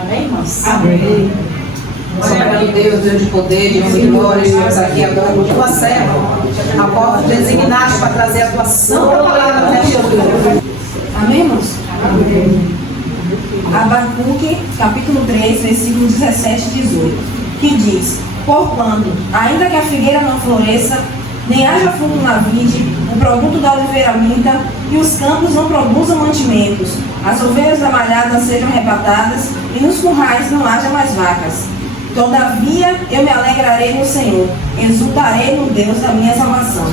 Amém, irmãos? Amém. Glória a Deus, Deus de poder, de honra e glória, estamos aqui agora com tua serva, a qual tu designaste para trazer a tua santa palavra nesta noite. Amém, irmãos? Amém. Abacuque, capítulo 3, versículos 17 e 18, que diz: porquanto, ainda que a figueira não floresça, nem haja fruto na vide, o produto da oliveira minta, e os campos não produzam mantimentos, as ovelhas da malhada sejam arrebatadas, e nos currais não haja mais vacas. Todavia eu me alegrarei no Senhor, exultarei no Deus da minha salvação.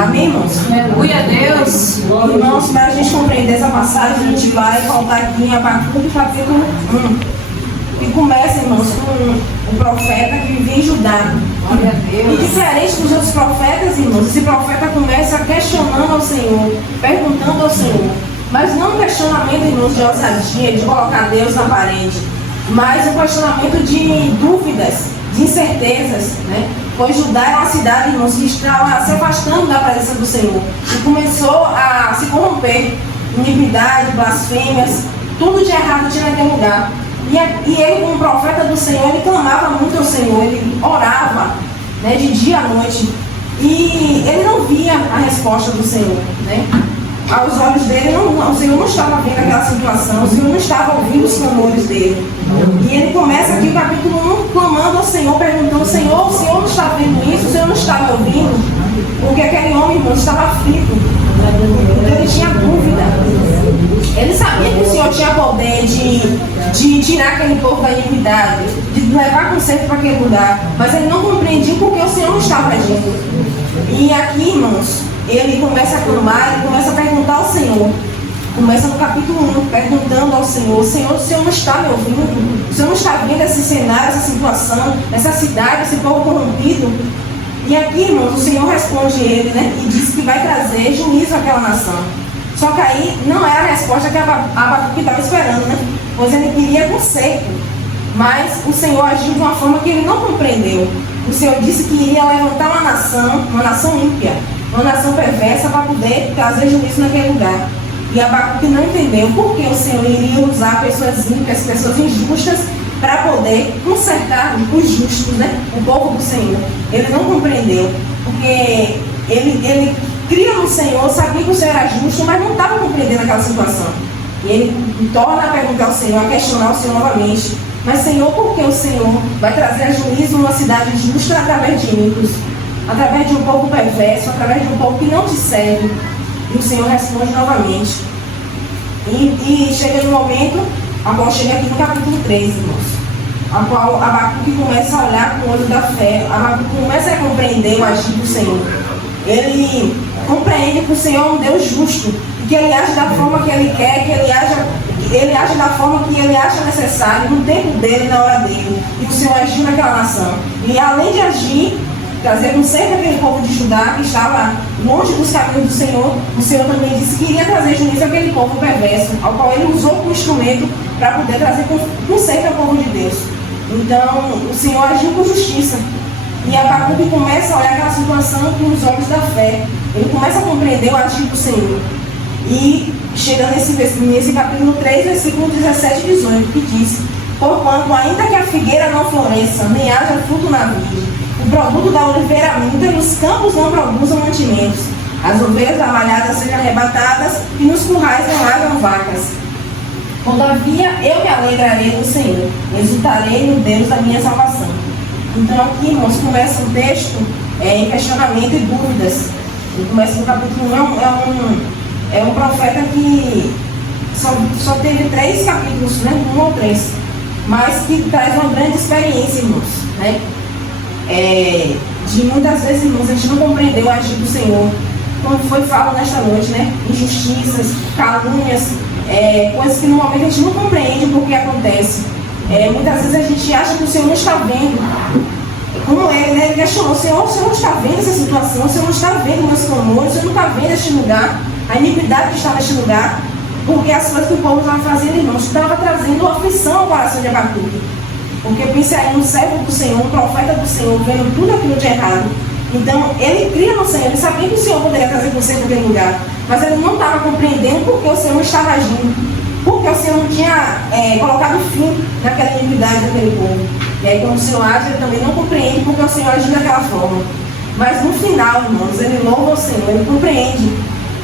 Amém, irmãos? Aleluia a Deus. Irmãos, para a gente compreender essa passagem, a gente vai voltar aqui em Abacuque, capítulo 1. E começa, irmãos, com o profeta que vivia em Judá. Glória a E Deus. diferente dos outros profetas, irmãos, esse profeta começa questionando ao Senhor, perguntando ao Senhor. Mas não um questionamento, irmãos, de ousadia, de colocar Deus na parede, mas um questionamento de dúvidas, de incertezas, né? Pois Judá era uma cidade, irmãos, que estava se afastando da presença do Senhor e começou a se corromper. Iniquidade, blasfêmias, tudo de errado tinha naquele lugar. E ele, como profeta do Senhor, ele clamava muito ao Senhor, ele orava, né, de dia à noite. E ele não via a resposta do Senhor, né? Aos olhos dele, o Senhor não estava vendo aquela situação, o Senhor não estava ouvindo os clamores dele. E ele começa aqui o capítulo 1 clamando ao Senhor, perguntando: Senhor, o Senhor não está vendo isso? O Senhor não está me ouvindo? Porque aquele homem, irmão, estava aflito. Então ele tinha dúvida. Ele sabia que o Senhor tinha poder de tirar aquele povo da iniquidade, de levar conserto para aquele lugar, mas ele não compreendia porque o Senhor não estava agindo. E aqui, irmãos, ele começa a clamar, ele começa a perguntar ao Senhor. Começa no capítulo 1, perguntando ao Senhor: Senhor, o Senhor não está me ouvindo? O Senhor não está vendo esse cenário, essa situação, essa cidade, esse povo corrompido? E aqui, irmãos, o Senhor responde ele, né? E diz que vai trazer juízo àquela nação. Só que aí não era a resposta que Abacuque estava esperando, né? Pois ele queria conserto. Mas o Senhor agiu de uma forma que ele não compreendeu. O Senhor disse que iria levantar uma nação ímpia, uma nação perversa, para poder trazer juízo naquele lugar. E Abacuque não entendeu por que o Senhor iria usar pessoas ímpias, pessoas injustas, para poder consertar os justos, né? O povo do Senhor. Ele não compreendeu, porque ele cria no Senhor, sabia que o Senhor era justo, mas não estava compreendendo aquela situação. E ele torna a perguntar ao Senhor, a questionar o Senhor novamente: mas Senhor, por que o Senhor vai trazer a juízo numa cidade justa através de ímpios, através de um povo perverso, através de um povo que não te serve? E o Senhor responde novamente. E chega no momento, a qual chega aqui no capítulo 3, irmãos, a qual Abacuque começa a olhar com o olho da fé. Abacuque começa a compreender o agir do Senhor. Ele compreende que o Senhor é um Deus justo, e que Ele age da forma que Ele quer, que Ele age da forma que Ele acha necessário, no tempo dele, na hora dele. E o Senhor agiu naquela nação. E além de agir, trazer conserto àquele povo de Judá que estava longe dos caminhos do Senhor, o Senhor também disse que iria trazer juízo àquele povo perverso, ao qual Ele usou como instrumento para poder trazer conserto ao povo de Deus. Então, o Senhor agiu com justiça. E Abacuque começa a olhar aquela situação com os olhos da fé. Ele começa a compreender o agir do Senhor. E chega nesse capítulo 3, versículo 17 e 18, que diz: porquanto, ainda que a figueira não floresça, nem haja fruto na vide, o produto da oliveira minta, e os campos não produzam mantimentos, as ovelhas da malhada sejam arrebatadas, e nos currais não hajam vacas. Todavia eu me alegrarei no Senhor, exultarei no Deus da minha salvação. Então aqui, irmãos, começa o texto em questionamento e dúvidas. Ele começa no capítulo 1, é um profeta que só teve 3 capítulos, né? 1 ou 3, mas que traz uma grande experiência, irmãos, né? De muitas vezes, irmãos, a gente não compreendeu o agir do Senhor, como foi falado nesta noite, né? Injustiças, calúnias, coisas que normalmente a gente não compreende porque acontece. Muitas vezes a gente acha que o Senhor não está vendo. Como ele, né? Ele questionou: o Senhor não está vendo essa situação, o Senhor não está vendo meus clamores, o Senhor não está vendo este lugar, a iniquidade que está neste lugar, porque as coisas que o povo estava fazendo, irmãos, estava trazendo aflição ao coração de Abacuque. Porque pensa aí, um servo do Senhor, um profeta do Senhor, vendo tudo aquilo de errado. Então, ele cria no Senhor, ele sabia que o Senhor poderia trazer conserto naquele lugar, mas ele não estava compreendendo porque o Senhor estava agindo. porque o Senhor não tinha colocado fim naquela iniquidade daquele povo. E aí, quando o Senhor age, ele também não compreende porque o Senhor agiu daquela forma. Mas no final, irmãos, ele louva o Senhor, ele compreende.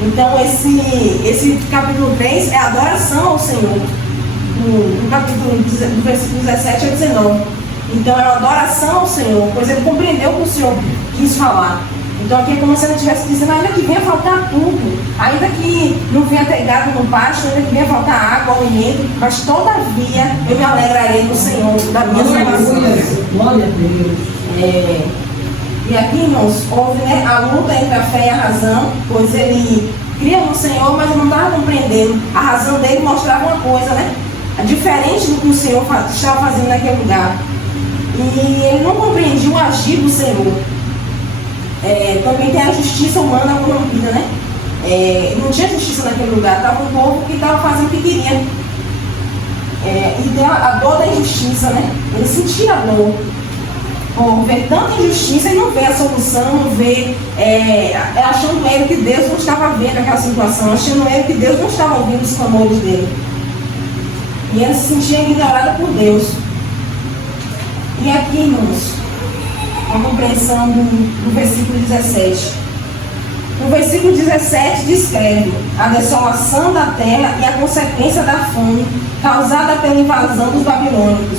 Então, esse capítulo 3 é adoração ao Senhor. No capítulo do versículo 17 a 19. Então, é uma adoração ao Senhor, pois ele compreendeu o que o Senhor quis falar. Então, aqui é como se ele estivesse dizendo, ainda que venha faltar tudo, ainda que não venha ter gado no pasto, ainda que venha faltar água, alimento, mas todavia eu me alegrarei no Senhor, da minha salvação. Glória a Deus. E aqui, irmãos, houve, né, a luta entre a fé e a razão, pois ele cria no Senhor, mas não estava compreendendo. A razão dele mostrava uma coisa, né? Diferente do que o Senhor estava fazendo naquele lugar. E ele não compreendia o agir do Senhor. Também tem a justiça humana corrompida, né? Não tinha justiça naquele lugar, estava um povo que estava fazendo o que queria. E tem a dor da injustiça, né? Ele sentia a dor. Ver tanta injustiça e não ver a solução, não ver, achando ele que Deus não estava vendo aquela situação, achando ele que Deus não estava ouvindo os clamores dele. E ele se sentia ignorado por Deus. E aqui, irmãos, a compreensão do versículo 17. O versículo 17 descreve a desolação da terra e a consequência da fome causada pela invasão dos babilônicos.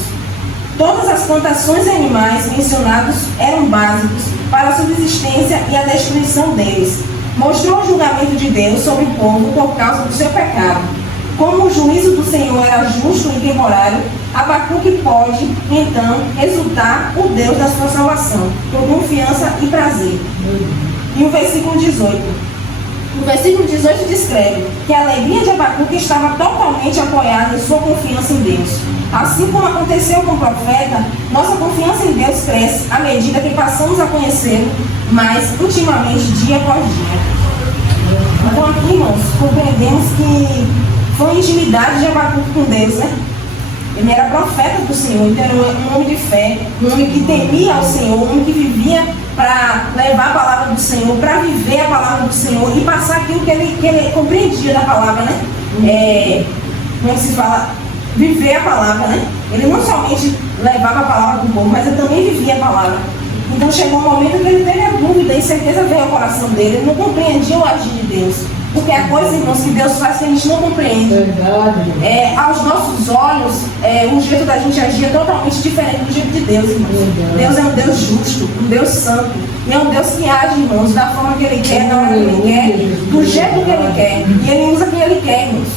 Todas as plantações e animais mencionados eram básicos para a subsistência e a destruição deles. Mostrou o julgamento de Deus sobre o povo por causa do seu pecado. Como o juízo do Senhor era justo e temporário, Abacuque pode, então, exultar o Deus da sua salvação, com confiança e prazer. E o versículo 18. O versículo 18 descreve que a alegria de Abacuque estava totalmente apoiada em sua confiança em Deus. Assim como aconteceu com o profeta, nossa confiança em Deus cresce à medida que passamos a conhecê-lo mais intimamente dia após dia. Então aqui, irmãos, compreendemos que foi a intimidade de Abacuque com Deus, né? Ele era profeta do Senhor, então era um homem de fé, um homem que temia ao Senhor, um homem que vivia para levar a palavra do Senhor, para viver a palavra do Senhor e passar aquilo que ele compreendia da palavra, né? Como se fala? Viver a palavra, né? Ele não somente levava a palavra para o povo, mas ele também vivia a palavra. Então chegou um momento que ele teve a dúvida, e incerteza veio ao coração dele, ele não compreendia o agir de Deus. Porque há coisas, irmãos, que Deus faz que a gente não compreende. Aos nossos olhos, o jeito da gente agir é totalmente diferente do jeito de Deus, irmãos. Deus é um Deus justo, um Deus santo. E é um Deus que age, irmãos, da forma que Ele quer, na hora que Ele quer, do jeito que Ele quer. E Ele usa quem Ele quer, irmãos.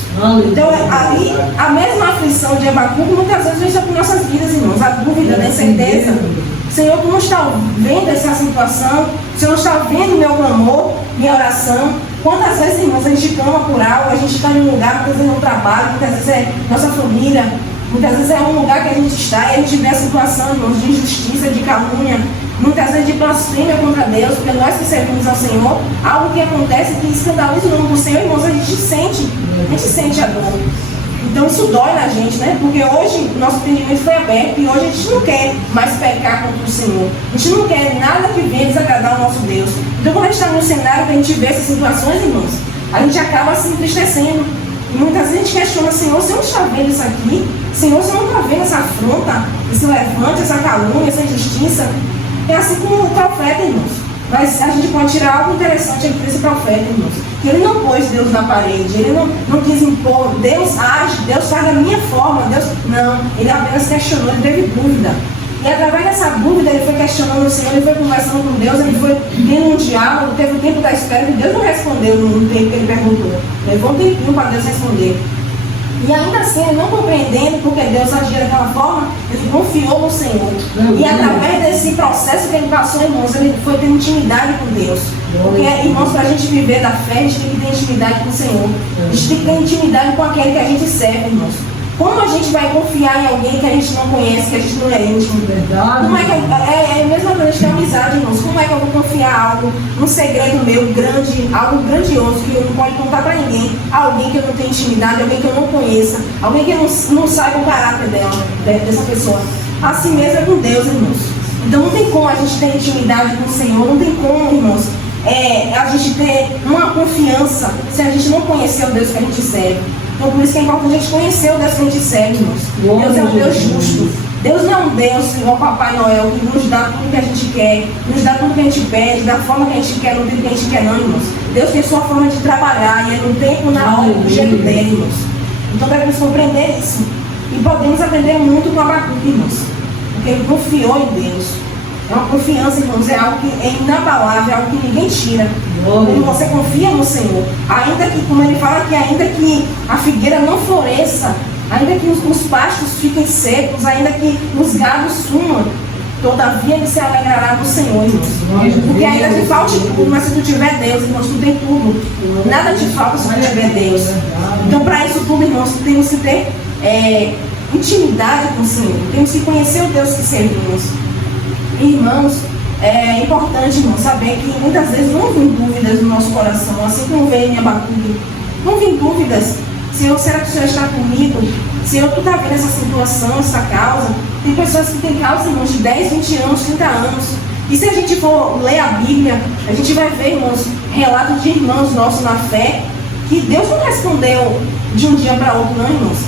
Então, ali, a mesma aflição de Abacuque, muitas vezes vem sobre nossas vidas, irmãos. A dúvida, a incerteza. Senhor, Tu não está vendo essa situação? O Senhor não está vendo meu clamor, minha oração? Quantas vezes, irmãos, a gente clama por algo, a gente está em um lugar, muitas vezes no trabalho, muitas vezes é nossa família, muitas vezes é um lugar que a gente está e a gente vê a situação, irmãos, de injustiça, de calúnia, muitas vezes de blasfêmia contra Deus, porque nós que servimos ao Senhor, algo que acontece que escandaliza o nome do Senhor, irmãos, a gente sente a dor. Então isso dói na gente, né? Porque hoje o nosso entendimento foi aberto e hoje a gente não quer mais pecar contra o Senhor. A gente não quer nada que venha desagradar o nosso Deus. Então quando a gente está num cenário que a gente vê essas situações, irmãos, a gente acaba se entristecendo. E muitas vezes a gente questiona, Senhor, você não está vendo isso aqui? Senhor, você não está vendo essa afronta, esse levante, essa calúnia, essa injustiça? É assim como o profeta, irmãos. Mas a gente pode tirar algo interessante aqui desse profeta, irmãos. Que ele não pôs Deus na parede, ele não quis impor, Deus age, Deus faz da minha forma, Deus. Não, ele apenas questionou, ele teve dúvida. E através dessa dúvida ele foi questionando o Senhor, ele foi conversando com Deus, ele foi tendo um diálogo, teve o tempo da espera, e Deus não respondeu no tempo que ele perguntou. Levou um tempinho para Deus responder. E ainda assim, ele não compreendendo porque Deus agia daquela forma, ele confiou no Senhor. E através desse processo que ele passou, irmãos, ele foi ter intimidade com Deus. Porque, irmãos, para a gente viver da fé, a gente tem que ter intimidade com o Senhor. A gente tem que ter intimidade com aquele que a gente serve, irmãos. Como a gente vai confiar em alguém que a gente não conhece, que a gente não é íntimo? Como é que é a mesma coisa que a amizade, irmãos. Como é que eu vou confiar algo, um segredo meu grande, algo grandioso que eu não posso contar para ninguém? Alguém que eu não tenho intimidade, alguém que eu não conheça, alguém que eu não saiba o caráter dessa pessoa. Assim mesmo é com Deus, irmãos. Então não tem como a gente ter intimidade com o Senhor, não tem como, irmãos, a gente ter uma confiança se a gente não conhecer o Deus que a gente serve. Então por isso que é importante a gente conhecer o Deus que a gente segue, irmãos. Deus é um Deus justo. Deus não é um Deus igual Papai Noel, que nos dá tudo que a gente quer, nos dá tudo que a gente pede, da forma que a gente quer, no tempo que a gente quer, não, irmãos. Deus tem sua forma de trabalhar, e é no tempo, na hora, do jeito dele, irmãos. Então devemos compreender isso. E podemos aprender muito com Abacuque, irmãos. Porque ele confiou em Deus. É uma confiança, irmãos, é algo que é inabalável, é algo que ninguém tira. Quando você confia no Senhor, ainda que, como ele fala aqui, ainda que a figueira não floresça, ainda que os pastos fiquem secos, ainda que os gados sumam, todavia ele se alegrará do Senhor, irmãos. Porque ainda te falte tudo, mas se tu tiver Deus, irmãos, tu tem tudo. Nada te falta se tu tiver Deus. Então, para isso tudo, irmãos, temos que ter intimidade com o Senhor. Temos que conhecer o Deus que servimos. Irmãos, é importante, irmãos, saber que muitas vezes não vem dúvidas no nosso coração, assim como veio em Abacuque. Não vem dúvidas. Senhor, será que o Senhor está comigo? Senhor, tu está vendo essa situação, essa causa? Tem pessoas que têm causa, irmãos, de 10, 20 anos, 30 anos. E se a gente for ler a Bíblia, a gente vai ver, irmãos, relatos de irmãos nossos na fé, que Deus não respondeu de um dia para outro, não, irmãos.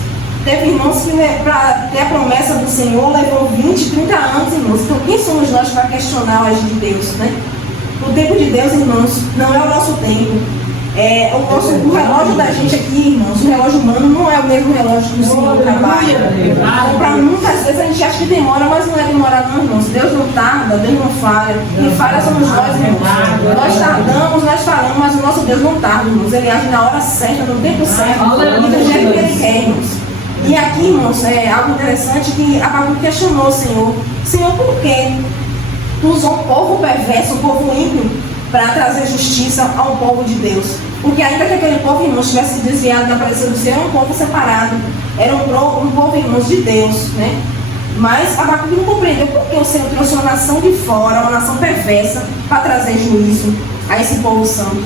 Teve irmãos que, para ter a promessa do Senhor, levou 20, 30 anos, irmãos. Então, quem somos nós para questionar o agir de Deus, né? O tempo de Deus, irmãos, não é o nosso tempo. O relógio da gente aqui, irmãos, o relógio humano não é o mesmo relógio que o Senhor trabalha. Então, para muitas vezes a gente acha que demora, mas não é demorar, não, irmãos. Deus não tarda, Deus não falha. Quem falha somos nós, irmãos. Nós tardamos, nós falamos, mas o nosso Deus não tarda, irmãos. Ele age na hora certa, no tempo certo, e do jeito que ele quer, irmãos. E aqui, irmãos, é algo interessante que Abacuque questionou o Senhor. Senhor, por que tu usou um povo perverso, um povo ímpio, para trazer justiça ao povo de Deus? Porque ainda que aquele povo, irmãos, tivesse desviado da presença do Senhor, era um povo separado, era um povo, irmãos, de Deus, né? Mas Abacuque não compreendeu por que o Senhor trouxe uma nação de fora, uma nação perversa, para trazer juízo a esse povo santo.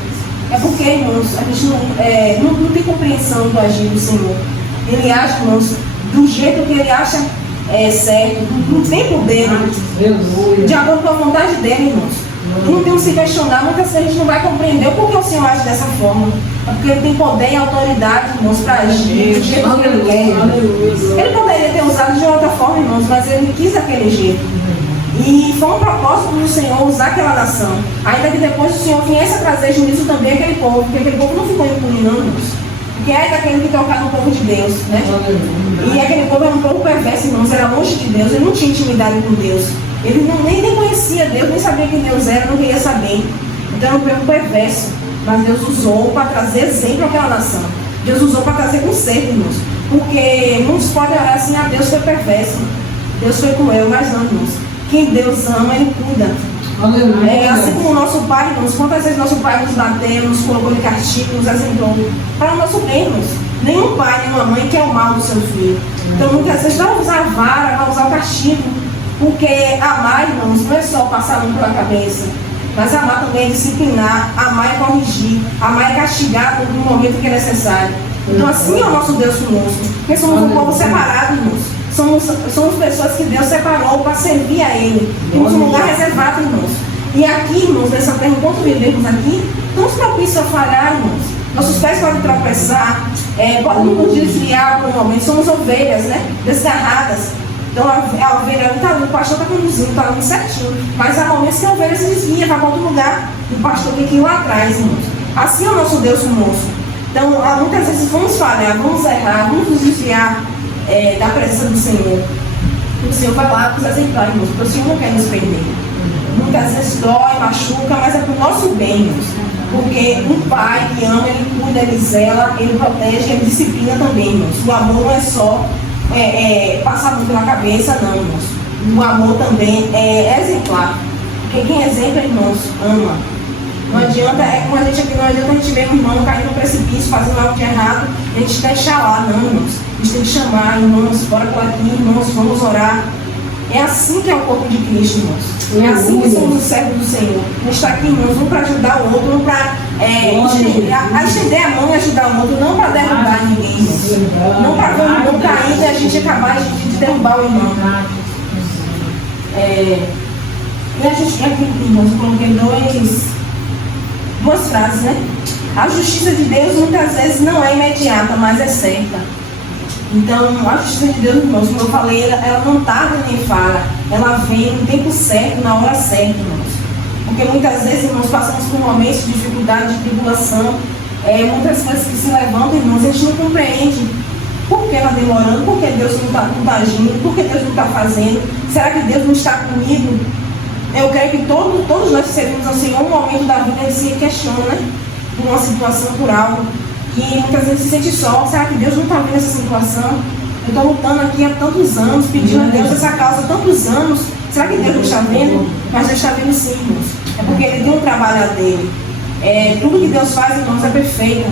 É porque, irmãos, a gente não tem compreensão do agir do Senhor. Ele age, irmãos, do jeito que ele acha certo, no tempo dele, de acordo com a vontade dele, irmãos. Não temos que se questionar, muitas vezes a gente não vai compreender por que o Senhor age dessa forma. É porque ele tem poder e autoridade, irmãos, para agir do jeito que ele quer. Ele poderia ter usado de outra forma, irmãos, mas ele quis daquele jeito. E foi um propósito do Senhor usar aquela nação. Ainda que depois o Senhor viesse a trazer juízo também àquele povo, porque aquele povo não ficou impune, não, irmãos. Que é daquele que tocar no povo de Deus, né? E aquele povo era um povo perverso, irmãos, era longe de Deus, ele não tinha intimidade com Deus. Ele nem conhecia Deus, nem sabia quem Deus era, não queria saber. Então era um povo perverso, mas Deus usou para trazer exemplo àquela nação. Deus usou para trazer conserto, irmãos. Porque muitos podem orar assim, Deus foi perverso, Deus foi cruel, mas não, irmãos. Quem Deus ama, Ele cuida. Assim como o nosso pai, irmãos, quantas vezes nosso pai nos bateu, nos colocou de castigo, nos exemplou para o nosso bem, irmãos. Nenhum pai, nenhuma mãe quer o mal do seu filho. Então muitas vezes vai usar a vara, vai usar o castigo, porque amar, irmãos, não é só passar a mão pela cabeça, mas amar também é disciplinar, amar é corrigir, amar é castigar no momento que é necessário. Então assim é o nosso Deus conosco, porque somos um povo separado, irmãos. Somos pessoas que Deus separou para servir a Ele. Temos um lugar reservado, irmãos. E aqui, irmãos, nessa terra, enquanto vivemos aqui, estamos propícios a falhar, irmãos. Nossos pés podem tropeçar, podem nos desviar por um momento. Somos ovelhas, né? Desgarradas. Então a ovelha está ali, o pastor está conduzindo, está ali certinho. Mas há momentos que a ovelha se desvia, vai para outro lugar. E o pastor tem que ir lá atrás, irmãos. Assim é o nosso Deus conosco. Então, muitas vezes vamos falhar, vamos errar, vamos nos desviar da presença do Senhor. O Senhor vai lá para os exemplar, irmãos, porque o Senhor não quer nos perder. Muitas vezes dói, machuca, mas é para o nosso bem, irmãos. Porque um pai que ama, ele cuida, ele zela, ele protege, ele disciplina também, irmãos. O amor não é só passar muito na cabeça, não, irmãos. O amor também é exemplar. Porque quem exempla, irmãos, ama. Não adianta, como a gente aqui, não adianta a gente ver um irmão cair no precipício, fazendo algo de errado, a gente deixar lá, não, irmãos. A gente tem que chamar, irmãos, bora por aqui, irmãos, vamos orar. É assim que é o corpo de Cristo, irmãos. É assim que somos os servos do Senhor. A gente está aqui, irmãos, um para ajudar o outro, um para estender a mão e ajudar o outro, não para derrubar ninguém, irmãos. Não para ver o irmão cair e a gente acabar de derrubar o irmão. E a gente, aqui, irmãos, eu coloquei duas frases, né? A justiça de Deus muitas vezes não é imediata, mas é certa. Então, a justiça de Deus, irmãos, como eu falei, ela não tarda nem falha. Ela vem no tempo certo, na hora certa, irmãos. Porque muitas vezes, irmãos, passamos por momentos de dificuldade, de tribulação, muitas coisas que se levantam, irmãos, a gente não compreende. Por que está demorando? Por que Deus não está agindo? Por que Deus não está fazendo? Será que Deus não está comigo? Eu creio que todos nós que servimos ao Senhor, um momento da vida, ele se questiona, né? Por uma situação, por algo. E muitas vezes se sente só. Será que Deus não está vendo essa situação? Eu estou lutando aqui há tantos anos, pedindo a Deus essa causa há tantos anos. Será que Deus não está vendo? Mas Deus está vendo sim, irmãos. É porque Ele tem um trabalho dele. Tudo que Deus faz, irmãos, é perfeito.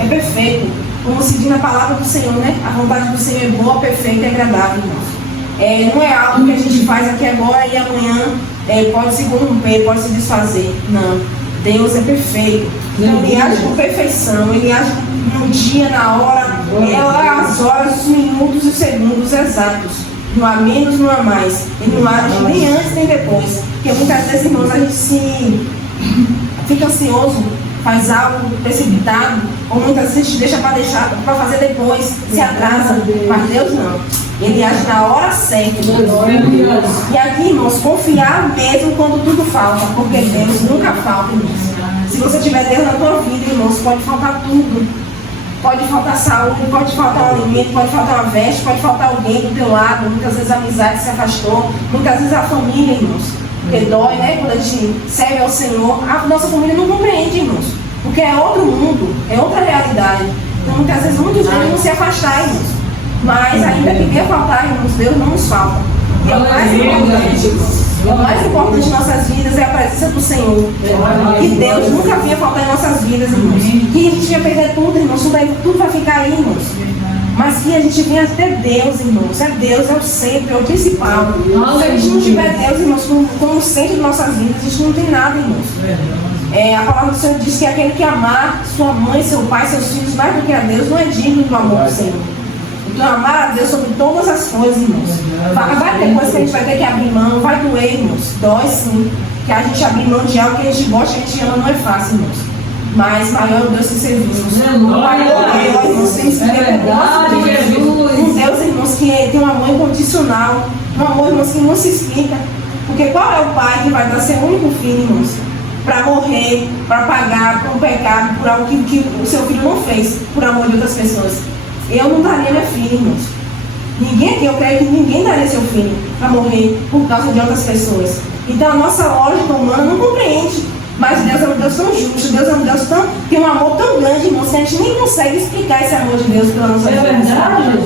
É perfeito. Como se diz na palavra do Senhor, né? A vontade do Senhor é boa, perfeita e agradável, irmãos. Não é algo que a gente faz aqui agora e amanhã pode se corromper, pode se desfazer. Não. Deus é perfeito. Então, Ele age com perfeição. Ele age no dia, na hora, as horas, os minutos e os segundos exatos. Não há menos, não há mais. Ele não age nem antes nem depois. Porque muitas vezes, irmãos, a gente fica ansioso, faz algo precipitado, ou muitas vezes a gente deixa para fazer depois, se atrasa. Mas Deus não. Ele age na hora certa. E aqui, irmãos, confiar mesmo quando tudo falta, porque Deus nunca falta, irmãos. Se você tiver Deus na tua vida, irmãos, pode faltar tudo. Pode faltar saúde, pode faltar um alimento, pode faltar uma veste, pode faltar alguém do teu lado, muitas vezes a amizade se afastou, muitas vezes a família, irmãos. Porque dói, né? Quando a gente serve ao Senhor, a nossa família não compreende, irmãos. Porque é outro mundo, é outra realidade. Então, muitas vezes, muitos deles vão se afastar, irmãos. Mas, ainda que venha faltar, irmãos, Deus não nos falta. E é o mais importante em nossas vidas é a presença do Senhor. Que Deus nunca vinha faltar em nossas vidas, irmãos. Que a gente ia perder tudo, irmãos. Tudo vai ficar aí, irmãos. Mas que a gente venha ter Deus, irmãos. É Deus, é o centro, é o principal. Se a gente não tiver Deus, irmãos, como centro de nossas vidas, a gente não tem nada, irmãos. A palavra do Senhor diz que aquele que amar sua mãe, seu pai, seus filhos mais do que a Deus não é digno do amor do Senhor. Então, amar a Deus sobre todas as coisas, irmãos. Vai ter coisas que a gente vai ter que abrir mão, vai doer, irmãos. Dói sim. Que a gente abrir mão de algo que a gente gosta, que a gente ama, não é fácil, irmãos. Mas maior é o Deus que servimos. Maior, irmãos, temos que ter um Deus, irmãos, que tem um amor incondicional. Um amor, irmãos, que não se explica. Porque qual é o pai que vai dar seu único filho, irmãos? Para morrer, para pagar por um pecado, por algo que o seu filho não fez, por amor de outras pessoas. Eu não daria minha filha, irmãos. Ninguém aqui, eu creio que ninguém daria seu filho para morrer por causa de outras pessoas. Então a nossa lógica humana não compreende. Mas Deus é um Deus tão justo, Deus é um Deus tem um amor tão grande, irmãos, que a gente nem consegue explicar esse amor de Deus pela nossa vida.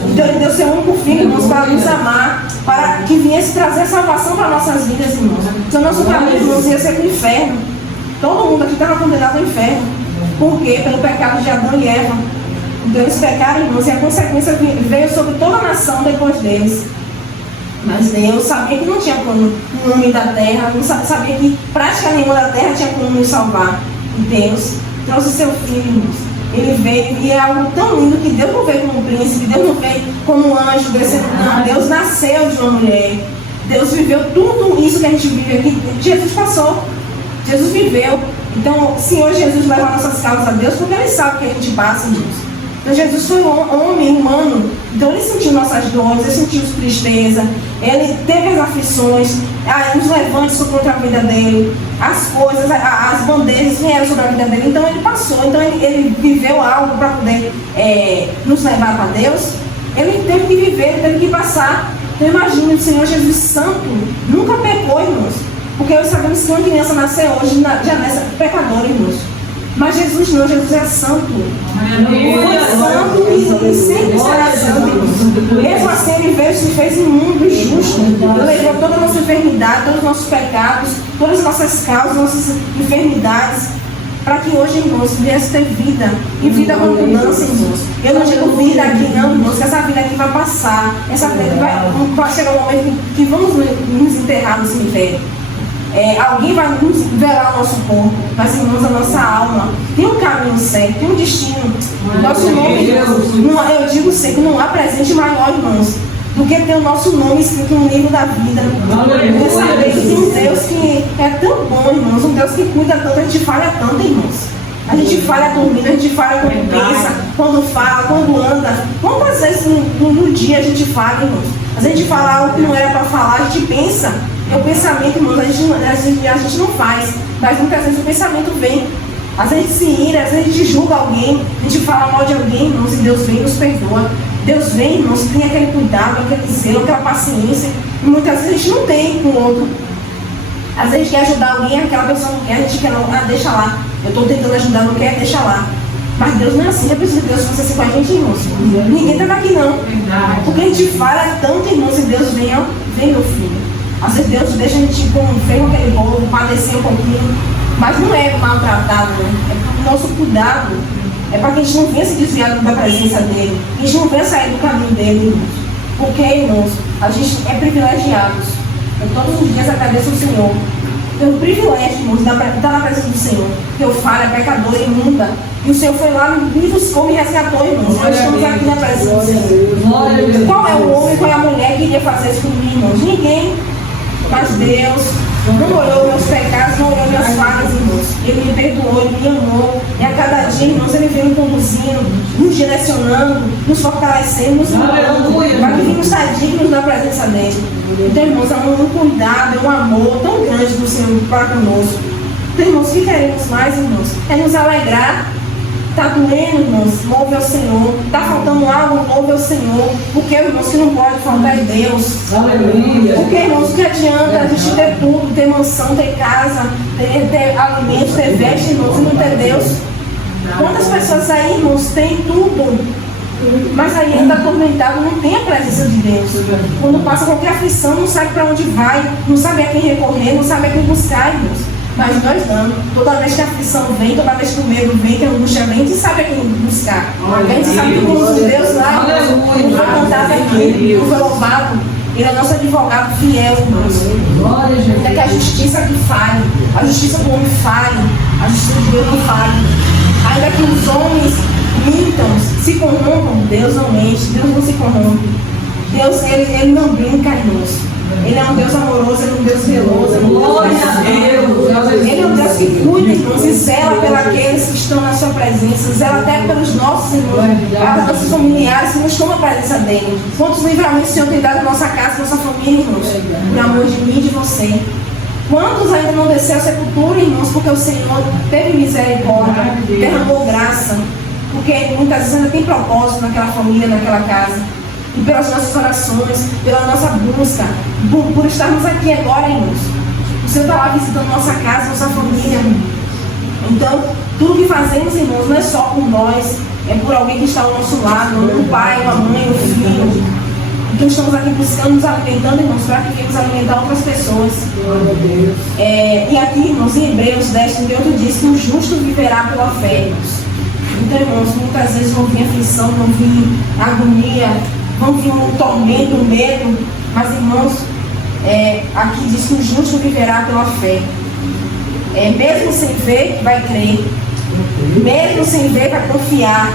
Então Ele deu seu único filho, irmãos, para nos amar, para que viesse trazer salvação para nossas vidas, irmãos. Se o nosso caminho, irmãos, ia ser para o inferno. Todo mundo aqui estava condenado ao inferno. Por quê? Pelo pecado de Adão e Eva. Então eles pecaram, irmãos, e a consequência veio sobre toda a nação depois deles. Mas Deus sabia que não tinha como um homem da terra, não sabia que prática nenhuma da terra tinha como nos salvar. E Deus trouxe seu filho, irmãos. Ele veio e é algo tão lindo que Deus não veio como um príncipe, Deus não veio como um anjo descendo, não. Deus nasceu de uma mulher. Deus viveu tudo isso que a gente vive aqui. Jesus passou. Jesus viveu. Então, o Senhor Jesus leva nossas causas a Deus porque Ele sabe o que a gente passa, irmãos. Então Jesus foi um homem humano, então Ele sentiu nossas dores, Ele sentiu tristeza, Ele teve as aflições, os levantes contra a vida dele, as coisas, as bandeiras vieram sobre a vida dele, então Ele passou, então ele viveu algo para poder nos levar para Deus. Ele teve que viver, ele teve que passar. Então imagina, o Senhor Jesus Santo nunca pecou, irmãos, porque nós sabemos que uma criança nascer hoje já nasce pecador, irmãos. Mas Jesus não, Jesus é santo. Foi santo e sempre será santo. Mesmo assim, Ele veio e se fez imundo e justo. Ele levou toda a nossa enfermidade, todos os nossos pecados, todas as nossas causas, nossas enfermidades, para que hoje, irmãos, viesse ter vida. E vida com abundância, irmãos. Eu não digo vida aqui, não, irmãos, que essa vida aqui vai passar. Essa vida vai chegar um momento que vamos nos enterrar no cemitério. Alguém vai nos velar o nosso corpo, mas, irmãos, a nossa alma tem um caminho certo, tem um destino. Nosso nome, eu digo sempre, não há presente maior, irmãos, do que ter o nosso nome escrito no livro da vida. Porque saber que tem um Deus que é tão bom, irmãos, um Deus que cuida tanto, a gente falha tanto, irmãos. A gente falha dormindo, a gente falha quando pensa, quando fala, quando anda. Quantas vezes no dia a gente fala, irmãos? Às vezes a gente fala algo que não era para falar, a gente pensa. É o pensamento, irmãos, a gente não faz. Mas muitas vezes o pensamento vem. Às vezes a gente se ira, às vezes a gente julga alguém, a gente fala mal de alguém, irmãos, e Deus vem e nos perdoa. Deus vem, irmãos, tem aquele cuidado, aquele zelo, aquela paciência. E muitas vezes a gente não tem com o outro. Às vezes a gente quer ajudar alguém, aquela pessoa não quer, a gente quer não, deixa lá. Eu estou tentando ajudar, não quer, deixa lá. Mas Deus não é assim, é preciso que Deus faça assim com a gente, irmãos. Ninguém está aqui não. Porque a gente fala tanto, irmãos, e Deus vem, ó, vem meu filho. Às vezes Deus deixa a gente com aquele bolo, padecer um pouquinho. Mas não é maltratado, né? É porque o nosso cuidado é para que a gente não venha se desviar da presença dele. A gente não venha sair do caminho dele, irmãos. Porque, irmãos, a gente é privilegiados. Eu todos os dias agradeço ao Senhor. Tenho o privilégio, irmãos, de estar na presença do Senhor. Que eu falo, é pecadora, imunda. E o Senhor foi lá, me buscou, me resgatou, irmãos. Nós estamos aqui na presença do Senhor. Qual é o homem, qual é a mulher que iria fazer isso comigo, irmãos? Ninguém. Mas Deus não olhou meus pecados, não olhou minhas falhas, irmãos. Ele me perdoou, Ele me amou. E a cada dia, irmãos, Ele vem nos conduzindo, nos direcionando, nos fortalecendo, nos mudando, para que venhamos estar dignos da presença dEle. Então, irmãos, é um cuidado, é um amor tão grande do Senhor para conosco. Então, irmãos, o que queremos mais, irmãos? É nos alegrar. Está doendo, irmãos, louve ao Senhor. Está faltando algo, louve ao Senhor. Porque, irmãos, que não pode faltar é Deus. Aleluia. Porque, irmãos, que adianta a gente ter tudo, ter mansão, ter casa, ter alimentos, ter veste, irmãos, e não ter Deus? Quantas pessoas aí, irmãos, têm tudo, mas aí ainda atormentado, não tem a presença de Deus. Quando passa qualquer aflição, não sabe para onde vai, não sabe a quem recorrer, não sabe a quem buscar, irmãos. Mas nós não. Toda vez que a aflição vem, toda vez que o medo vem, que a angústia vem, a gente sabe a quem buscar. A gente sabe que o nosso Deus lá, não foi cantado aqui, não foi louvado. Ele é nosso advogado fiel, irmãos. Até que a justiça que falhe, a justiça do homem falhe, a justiça de Deus não falhe. Ainda que os homens mintam, se corrompam, Deus não mente, Deus não se corrompe. Deus, ele não brinca, irmãos. Ele é um Deus amoroso, Ele é um Deus zeloso, Ele é um Deus Ele é um Deus que cuida, irmãos, e zela pelos aqueles que estão na sua presença, zela até pelos nossos irmãos, pelos nossos familiares que não estão na presença dEle. Quantos livramentos o Senhor tem dado na nossa casa, nossa família, irmãos, por amor de mim e de você. Quantos ainda não desceram a sepultura, irmãos, porque o Senhor teve misericórdia, derramou graça, porque muitas vezes ainda tem propósito naquela família, naquela casa. E pelas nossas orações, pela nossa busca, por estarmos aqui agora, irmãos. O Senhor está lá visitando nossa casa, nossa família. Então, tudo que fazemos, irmãos, não é só por nós, é por alguém que está ao nosso lado, um pai, uma mãe, um filho. Então, estamos aqui buscando, nos alimentando, irmãos, para que venhamos alimentar outras pessoas. E aqui, irmãos, em Hebreus 10, 38 diz que o justo viverá pela fé, irmãos. Então, irmãos, muitas vezes vão vir aflição, vão vir agonia, vão vir um tormento, um medo, mas, irmãos, aqui diz que o justo viverá pela fé. Mesmo sem ver, vai crer. Mesmo sem ver, vai confiar.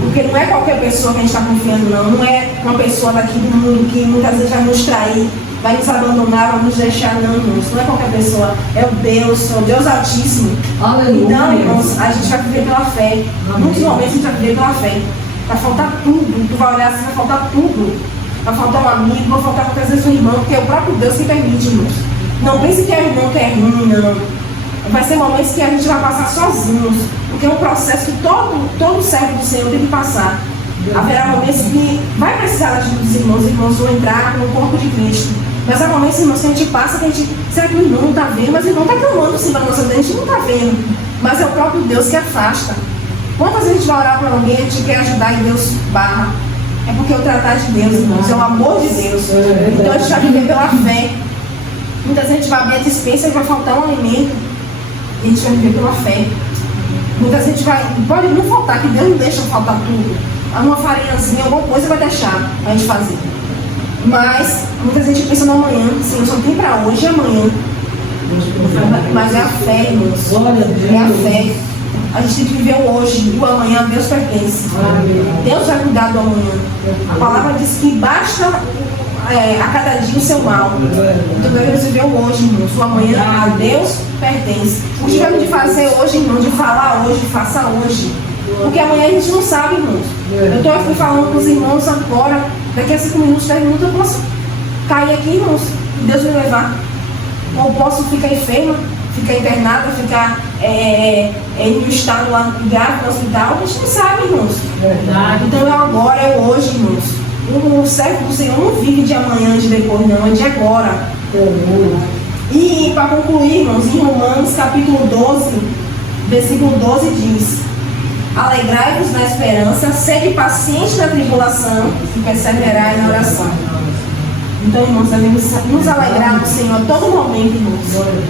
Porque não é qualquer pessoa que a gente está confiando, não. Não é uma pessoa daqui do mundo que muitas vezes vai nos trair, vai nos abandonar, vai nos deixar, não, irmãos. Não é qualquer pessoa. É o Deus Altíssimo. Aleluia. Então, irmãos, a gente vai viver pela fé. Em muitos momentos a gente vai viver pela fé. Vai faltar tudo, tu vai olhar assim, vai faltar tudo. Vai faltar um amigo, vai faltar muitas vezes um irmão, porque é o próprio Deus que permite, irmãos. Não pense que é o irmão que é ruim, não. Vai ser momentos que a gente vai passar sozinhos, porque é um processo que todo servo do Senhor tem que passar. Haverá momentos que vai precisar da ajuda dos irmãos, os irmãos vão entrar no corpo de Cristo. Mas há momentos, irmãos, que a gente passa, que a gente, será que o irmão não está vendo? Mas o irmão está clamando sim para a nossa vida, a gente não está vendo. Mas é o próprio Deus que afasta. Quantas vezes a gente vai orar para alguém, a gente quer ajudar e Deus barra? É porque é o tratar de Deus, irmãos, é o amor de Deus. Então a gente vai viver pela fé. Muitas vezes a gente vai abrir a despensa e vai faltar um alimento. E a gente vai viver pela fé. Muitas vezes a gente pode não faltar, que Deus não deixa faltar tudo. Uma farinhazinha, alguma coisa vai deixar a gente fazer. Mas muitas vezes a gente pensa no amanhã, sim, só tem para hoje e amanhã. Mas é a fé, irmãos. É a fé. A gente tem que viver o hoje e o amanhã a Deus pertence. Deus vai cuidar do amanhã. A palavra diz que basta a cada dia o seu mal. Então devemos viver o hoje, irmãos. O amanhã a Deus pertence. O que tivemos de fazer hoje, irmãos, de falar hoje, faça hoje. Porque amanhã a gente não sabe, irmãos. Eu estou aqui falando com os irmãos agora, daqui a 5 minutos, 10 minutos eu posso cair aqui, irmãos, e Deus me levar. Ou posso ficar enferma, ficar internada, ficar em um estado lá grave no hospital. A gente não sabe, irmãos. Verdade. Então é agora, é hoje, irmãos. O servo do Senhor não vive de amanhã, de depois, não, é de agora. E para concluir, irmãos, em Romanos capítulo 12, versículo 12 diz: alegrai-vos na esperança, sede paciente na tribulação e perseverai na oração. Então, irmãos, devemos nos alegrar no Senhor a todo momento, irmãos.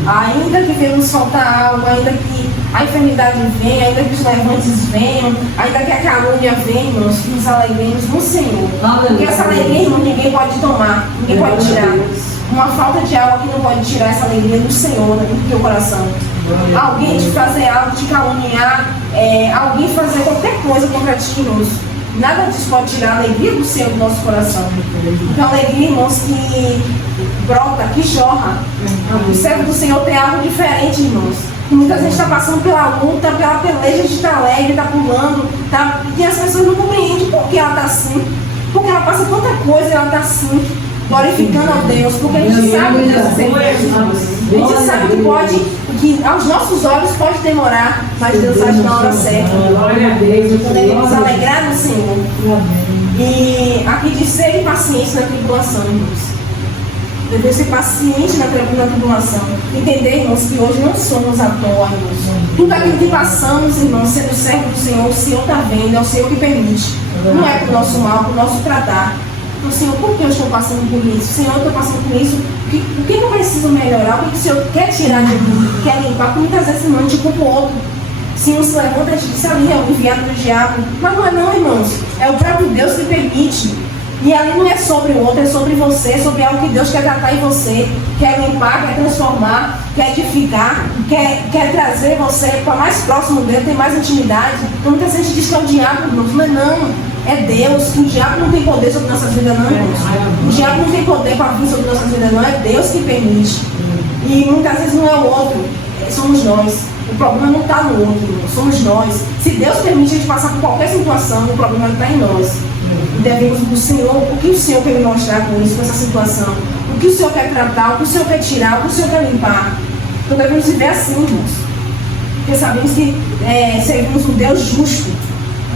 Ainda que venhamos faltar algo, ainda que a enfermidade venha, ainda que os levantes venham, ainda que a calúnia venha, irmãos, nos alegremos no Senhor. Porque essa alegria, irmão, ninguém pode tomar, ninguém pode tirar. Uma falta de algo que não pode tirar essa alegria do Senhor do teu coração. Alguém te fazer algo, te caluniar, alguém fazer qualquer coisa contra ti, irmãos. Nada disso pode tirar a alegria do Senhor do nosso coração. Então, alegria, irmãos, que brota, que jorra. O servo do Senhor tem algo diferente, irmãos. E muitas vezes está passando pela luta, pela peleja de estar alegre, está pulando, e as pessoas não compreendem por que ela está assim. Porque ela passa tanta coisa e ela está assim, glorificando a Deus. Porque a gente sabe que Deus tem Deus. A gente sabe que pode, que aos nossos olhos pode demorar, mas Deus age na hora certa. Podemos alegrar no Senhor. E aqui diz ser paciente na tribulação, irmãos. Devemos ser pacientes na tribulação. Entender, irmãos, que hoje não somos à toa, irmãos. Tudo aquilo que passamos, irmãos, sendo servo do Senhor, o Senhor está vendo, é o Senhor que permite. Não é para o nosso mal, para o nosso tratar. Então, Senhor, por que eu estou passando por isso? Senhor, eu estou passando por isso. O que eu preciso melhorar? O que o Senhor quer tirar de mim? Quer limpar? Porque muitas vezes, irmão, a gente culpa o outro. Se um se levanta, a gente diz ali, é o enviado do diabo. Mas não é não, irmãos. É o próprio Deus que permite. E ali não é sobre o outro, é sobre você, sobre algo que Deus quer tratar em você. Quer limpar, quer transformar, quer edificar, quer trazer você para mais próximo dele, ter mais intimidade. Então muitas vezes a gente diz que é o diabo, irmãos. Não é não. É Deus. O diabo não tem poder sobre nossas vidas, não, irmãos. O diabo não tem poder para vir sobre nossas vidas, não. É Deus que permite. E muitas vezes não é o outro, somos nós. O problema não está no outro, irmãos. Somos nós. Se Deus permite a gente passar por qualquer situação, o problema está em nós. E devemos do Senhor, o que o Senhor quer me mostrar com isso, com essa situação? O que o Senhor quer tratar, o que o Senhor quer tirar, o que o Senhor quer limpar? Então devemos viver assim, irmãos. Porque sabemos que servimos um Deus justo.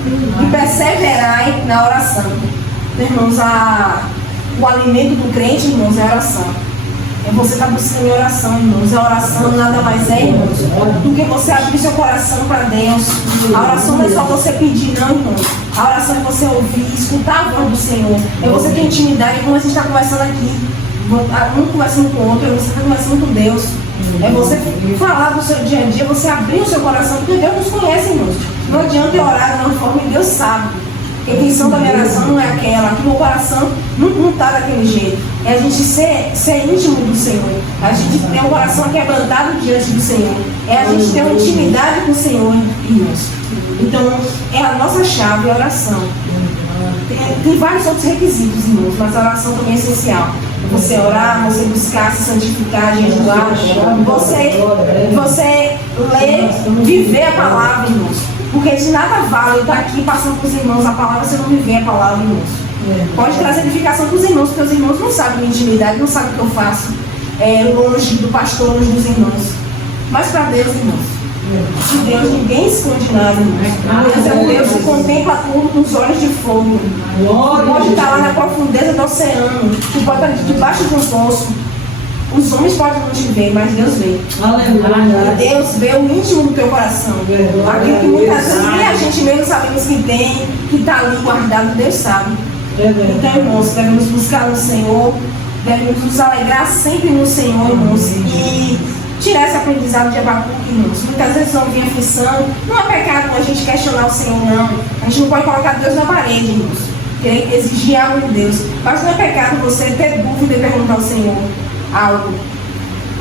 E perseverai na oração. Irmãos, o alimento do crente, irmãos, é a oração. É você estar buscando em oração, irmãos. A oração nada mais é, irmãos, do que você abrir seu coração para Deus. A oração não é só você pedir, não, irmãos. A oração é você ouvir, escutar a voz do Senhor. É você ter intimidade, como a gente está conversando aqui. Um conversando com o outro, é você está conversando com Deus. É você falar do seu dia a dia, você abrir o seu coração, porque Deus nos conhece, irmãos. Não adianta eu orar de uma forma que Deus sabe. A intenção da minha oração não é aquela, que o meu coração não está daquele jeito. É a gente ser íntimo do Senhor. A gente ter um coração quebrantado diante do Senhor. É a gente ter uma intimidade com o Senhor, irmãos. Então, é a nossa chave, a oração. Tem vários outros requisitos, irmãos, mas a oração também é essencial. Você orar, você buscar se santificar, jejuar, você ler, viver a palavra, irmãos. Porque de nada vale eu estar aqui passando para os irmãos a palavra se eu não viver a palavra, irmãos. Pode trazer edificação para os irmãos, porque os irmãos não sabem minha intimidade, não sabem o que eu faço longe do pastor, longe dos irmãos. Mas para Deus, irmãos, de Deus ninguém esconde nada, irmãos. Deus é um Deus que contempla tudo com os olhos de fogo. Pode estar lá na profundeza do oceano, que pode estar debaixo de um poço. Os homens podem não te ver, mas Deus vê. E Deus vê o íntimo do teu coração. Aquilo que muitas vezes nem a gente mesmo sabemos que tem, que está ali guardado, Deus sabe. Então, irmãos, devemos buscar no Senhor, devemos nos alegrar sempre no Senhor, irmãos, e tirar esse aprendizado de Abacuque, irmãos. Muitas vezes não vem aflição, não é pecado a gente questionar o Senhor, não. A gente não pode colocar Deus na parede, irmãos, querer exigir algo de Deus. Mas não é pecado você ter dúvida e perguntar ao Senhor algo.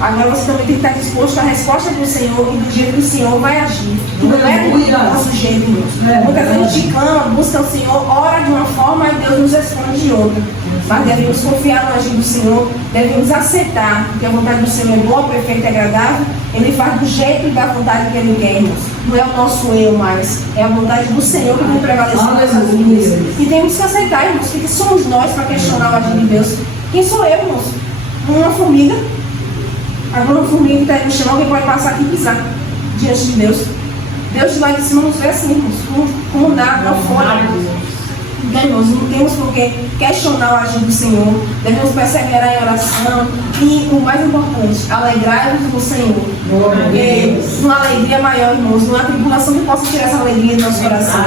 Agora você também tem que estar disposto à resposta do Senhor e do jeito que o Senhor vai agir. Não é do nosso jeito, irmãos. Muitas vezes a gente clama, busca o Senhor, ora de uma forma e Deus nos responde de outra. Mas devemos confiar no agir do Senhor, devemos aceitar que a vontade do Senhor é boa, perfeita e agradável. Ele faz do jeito e da vontade que Ele quer, irmãos. Não é o nosso eu mais, é a vontade do Senhor que vem prevalecer nessas vidas. E temos que aceitar, irmãos, que somos nós para questionar o agir de Deus. Quem sou eu, irmãos? Uma formiga. Agora uma formiga que está aí no chão, alguém pode passar aqui e pisar diante de Deus. Deus de lá de cima nos vê assim, irmãos, como nada lá fora. Então, irmãos, não temos por que questionar o agir do Senhor, devemos perseverar em oração e, o mais importante, alegrar-nos no Senhor. Porque uma alegria maior, irmãos, não há tribulação que possa tirar essa alegria do nosso coração.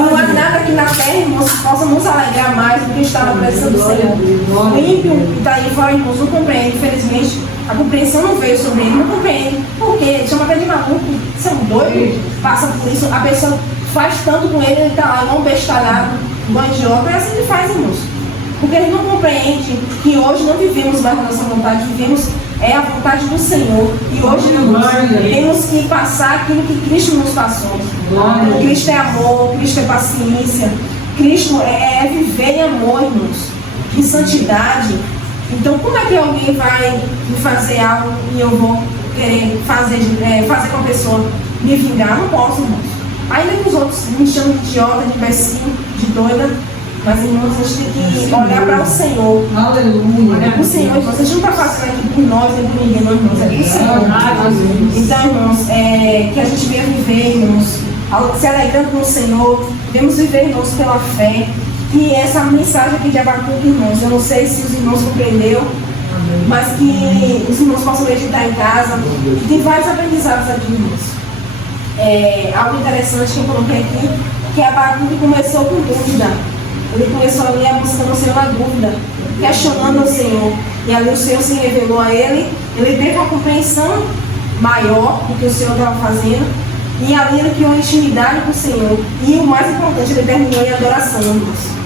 Não há nada aqui na terra, irmãos, que possa nos alegrar mais do que estar na presença do Senhor. O ímpio que está aí fora, irmãos, não compreende, infelizmente. A compreensão não veio sobre ele, não compreende. Por quê? Ele chama até de maluco. Você é um doido? Passa por isso. A pessoa faz tanto com ele, ele está lá, igual um bestalhado, bandiota. É assim que faz, irmãos. Porque ele não compreende que hoje não vivemos mais a nossa vontade, vivemos a vontade do Senhor. E hoje, irmãos, temos que passar aquilo que Cristo nos passou. Cristo é amor, Cristo é paciência, Cristo é viver em amor, irmãos, em santidade. Então, como é que alguém vai me fazer algo e eu vou querer fazer com a pessoa me vingar? Não posso, irmãos. Ainda que os outros me chamam de idiota, de imbecil, de doida, mas, irmãos, a gente tem que olhar para o Senhor. Aleluia. O Senhor, irmãos, a gente não está fazendo aqui por nós, nem por ninguém, não, irmãos, é do Senhor. Então, irmãos, que a gente venha viver, irmãos, se alegrando no Senhor, devemos viver, irmãos, pela fé. E essa mensagem aqui de Abacuque, irmãos, eu não sei se os irmãos compreenderam, mas que os irmãos possam meditar em casa. E tem vários aprendizados aqui, irmãos. Algo interessante que eu coloquei aqui, que Abacuque começou com dúvida. Ele começou ali a buscar o Senhor na dúvida, questionando o Senhor. E ali o Senhor se revelou a ele, ele teve uma compreensão maior do que o Senhor estava fazendo. E ali ele criou uma intimidade com o Senhor. E o mais importante, ele terminou em adoração, irmãos.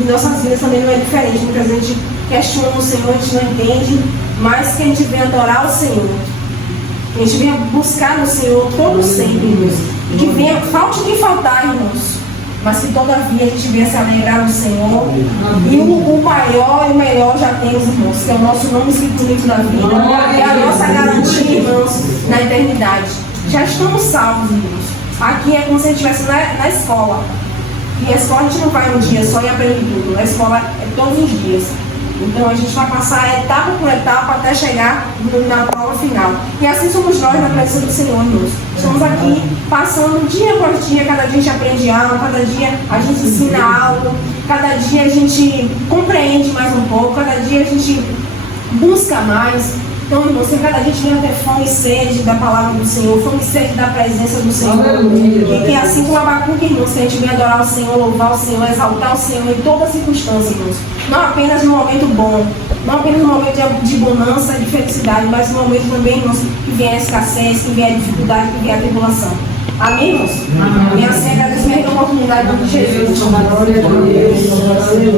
Em nossas vidas também não é diferente. Muitas vezes a gente questiona o Senhor, a gente não entende, mas que a gente vem adorar o Senhor. Que a gente venha buscar no Senhor todo sempre, irmãos. E que venha, falte o que faltar, irmãos. Mas que todavia a gente venha se alegrar no Senhor. E o maior e o melhor já temos, irmãos, que é o nosso nome escrito no livro da vida. É a nossa garantia, irmãos, na eternidade. Já estamos salvos, irmãos. Aqui é como se a gente estivesse na escola. E a escola a gente não vai um dia só e aprende tudo. A escola é todos os dias. Então a gente vai passar etapa por etapa até chegar na prova final. E assim somos nós na presença do Senhor, irmãos. Estamos aqui passando dia por dia, cada dia a gente aprende algo, cada dia a gente ensina algo, cada dia a gente compreende mais um pouco, cada dia a gente busca mais. Então, irmãos, que cada dia a gente venha ter fome e sede da palavra do Senhor, fome e sede da presença do Senhor. E que assim como Abacuque, irmãos, que a gente venha adorar o Senhor, louvar o Senhor, exaltar o Senhor em toda circunstância, irmãos. Não apenas no momento bom, não apenas no momento de bonança, de felicidade, mas no momento também, irmãos, que vier a escassez, que vier a dificuldade, que vier a tribulação. Amém, irmãos? E assim agradeço a oportunidade de Jesus. Glória a Deus.